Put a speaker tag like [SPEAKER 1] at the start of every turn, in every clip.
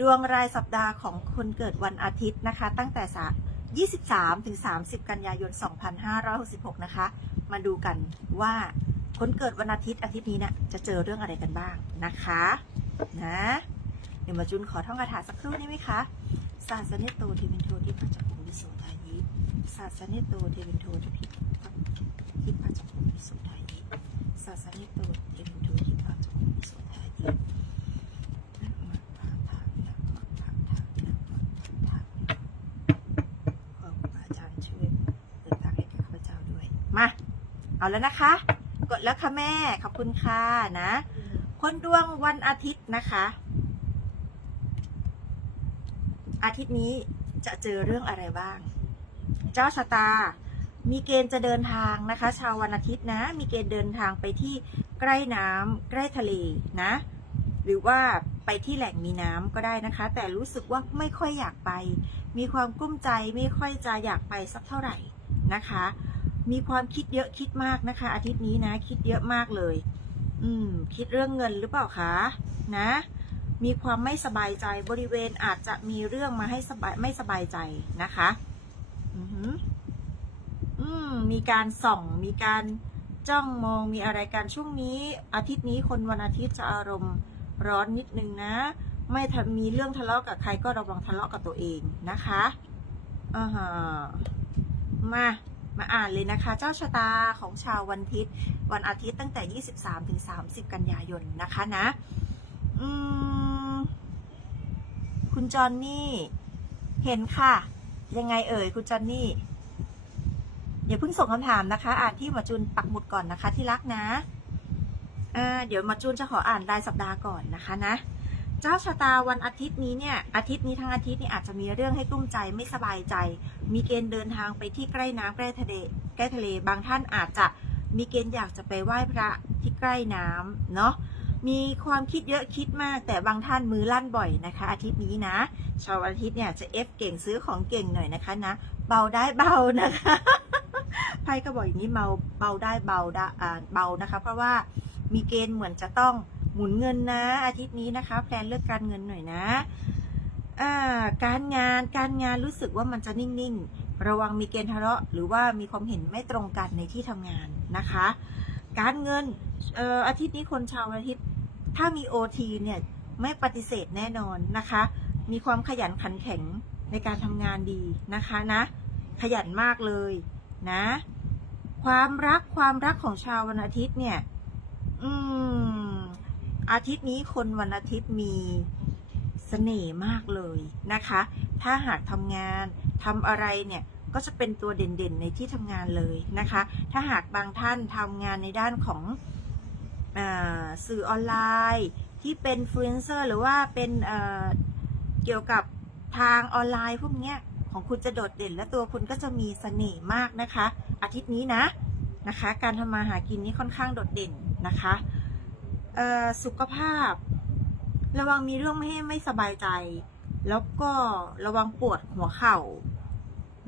[SPEAKER 1] ดวงรายสัปดาห์ของคนเกิดวันอาทิตย์นะคะ ตั้งแต่23ถึง30 กันยายน 2566 นะคะ มาดูกันว่าคนเกิดวันอาทิตย์อาทิตย์นี้เนี่ยจะเจอเรื่องอะไรกันบ้างนะคะนะเดี๋ยวมาจุนขอท่องคาถาสักครู่ได้ไหมคะศาสเนโตเทวินโทที่ปัจจภูมิโสทายิศาสเนโตเทวินโทที่พิที่ปัจจภูมิโสทายิศาสเนโตเทวินโทที่ปัจจภูมิโสทายิ นะมะพะทะนะมะพะทะนะมะพะทะขอครูบาอาจารย์ช่วยเปิดทางให้กับข้าพเจ้าด้วย มา เอาแล้วนะคะ กดแล้วค่ะแม่ ขอบคุณค่ะนะ คนดวงวันอาทิตย์นะคะ อาทิตย์นี้จะเจอเรื่องอะไรบ้าง เจ้าชะตา มีเกณฑ์จะเดินทางนะคะ ชาววันอาทิตย์นะ มีเกณฑ์เดินทางไปที่ใกล้น้ำใกล้ทะเลนะ หรือว่าไปที่แหล่งมีน้ำก็ได้นะคะ แต่รู้สึกว่าไม่ค่อยอยากไป มีความกุ้มใจไม่ค่อยจะอยากไปสักเท่าไหร่นะคะ มีความคิดเยอะคิดมากนะคะ อาทิตย์นี้นะ คิดเยอะมากเลย อืม คิดเรื่องเงินหรือเปล่าคะนะ มีความไม่สบายใจบริเวณอาจจะมีเรื่องมาให้สบายไม่สบายใจนะคะอือหืออืมมีการส่องมีการจ้องมองมีอะไรกันช่วงนี้ อาทิตย์นี้คนวันอาทิตย์จะอารมณ์ร้อนนิดนึงนะ ไม่มีเรื่องทะเลาะกับใครก็ระวังทะเลาะกับตัวเองนะคะอ่าฮะมา มาอ่านเลยนะคะ เจ้าชะตาของชาววันทิตวันอาทิตย์ตั้งแต่ 23ถึง30 กันยายนนะคะนะคุณจอนนี่เห็นค่ะ ยังไงเอ่ยคุณจอนนี่อย่าเพิ่งส่งคำถามนะคะ อ่านที่หมอจุนปักหมุดก่อนนะคะ ที่รักนะเดี๋ยวหมอจุนจะขออ่านรายสัปดาห์ก่อนนะคะนะ เจ้าชะตาวันอาทิตย์นี้เนี่ยอาทิตย์นี้ทั้งอาทิตย์นี่อาจจะมีเรื่องให้กลุ้มใจไม่สบายใจ มีเกณฑ์เดินทางไปที่ใกล้น้ำใกล้ทะเลใกล้ทะเล บางท่านอาจจะมีเกณฑ์อยากจะไปไหว้พระที่ใกล้น้ำเนาะมีความคิดเยอะคิดมาก แต่บางท่านมือลั่นบ่อยนะคะ อาทิตย์นี้นะ ชาวอาทิตย์เนี่ยจะเอฟเก่งซื้อของเก่งหน่อยนะคะนะเบาได้เบานะคะไพ่ก็บอกอย่างนี้เบาเบาได้เบาได้อ่าเบานะคะ เพราะว่ามีเกณฑ์เหมือนจะต้อง หมุนเงินนะ อาทิตย์นี้นะคะแพลนเลือกการเงินหน่อยนะการงานการงานรู้สึกว่ามันจะนิ่งๆ ระวังมีเกณฑ์ทะเลาะ หรือว่ามีความเห็นไม่ตรงกันในที่ทำงานนะคะ การเงินอออาทิตย์นี้คนชาวอาทิตย์ ถ้ามี OT เนี่ยไม่ปฏิเสธแน่นอนนะคะ มีความขยันขันแข็งในการทำงานดีนะคะนะ ขยันมากเลยนะ ความรักความรักของชาววันอาทิตย์เนี่ย อืม อาทิตย์นี้คนวันอาทิตย์มีเสน่ห์มากเลยนะคะ ถ้าหากทำงานทำอะไรเนี่ยก็จะเป็นตัวเด่นๆในที่ทำงานเลยนะคะ ถ้าหากบางท่านทำงานในด้านของอสื่อออนไลน์ ที่เป็นฟลูเอนเซอร์หรือว่าเป็นเเกี่ยวกับทางออนไลน์พวกนี้ของคุณจะโดดเด่น และตัวคุณก็จะมีเสน่ห์มากนะคะ อาทิตย์นี้นะนะคะ การทำมาหากินนี้ค่อนข้างโดดเด่นนะคะ เอ่อสุขภาพ ระวังมีเรื่องไม่ให้ไม่สบายใจ แล้วก็ระวังปวดหัวเข่า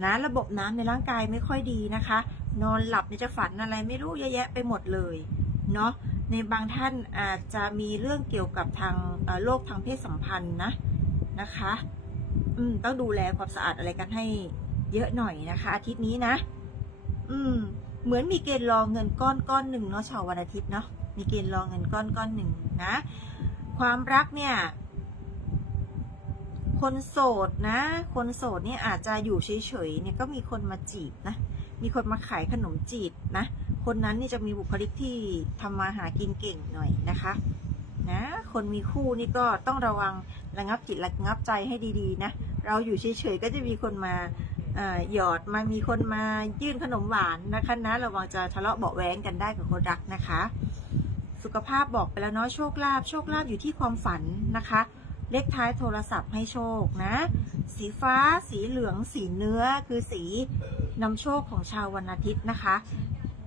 [SPEAKER 1] นะระบบน้ำในร่างกายไม่ค่อยดีนะคะ นอนหลับเนี่ยจะฝันอะไรไม่รู้เยอะแยะไปหมดเลยเนาะในบางท่านอาจจะมีเรื่องเกี่ยวกับทางโรคทางเพศสัมพันธ์นะนะคะอืมต้องดูแลความสะอาดอะไรกันให้เยอะหน่อยนะคะ อาทิตย์นี้นะ อืม เหมือนมีเกณฑ์รอเงินก้อนก้อนหนึ่งเนาะชาววันอาทิตย์เนาะ มีเกณฑ์รอเงินก้อนก้อนหนึ่งนะ ความรักเนี่ย คนโสดนะ คนโสดเนี่ยอาจจะอยู่เฉยๆเนี่ยก็มีคนมาจีบนะ มีคนมาขายขนมจีบนะ คนนั้นนี่จะมีบุคลิกที่ทำมาหากินเก่งหน่อยนะคะนะคนมีคู่นี่ก็ต้องระวังระงับจิตระงับใจให้ดีๆนะ เราอยู่เฉยๆก็จะมีคนมาหยอดมามีคนมายื่นขนมหวานนะคะนะระวังจะทะเลาะเบาแว้งกันได้กับคนรักนะคะ สุขภาพบอกไปแล้วเนาะโชคลาภโชคลาภอยู่ที่ความฝันนะคะ เลขท้ายโทรศัพท์ให้โชคนะ สีฟ้า สีเหลือง สีเนื้อคือสีนำโชคของชาววันอาทิตย์นะคะ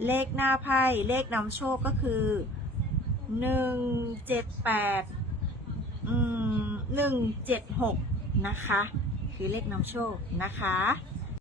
[SPEAKER 1] เลขหน้าไพ่เลขนำโชคก็คือหนึ่งเจ็ดแปดหนึ่งเจ็ดหกนะคะ คือเลขนำโชคนะคะ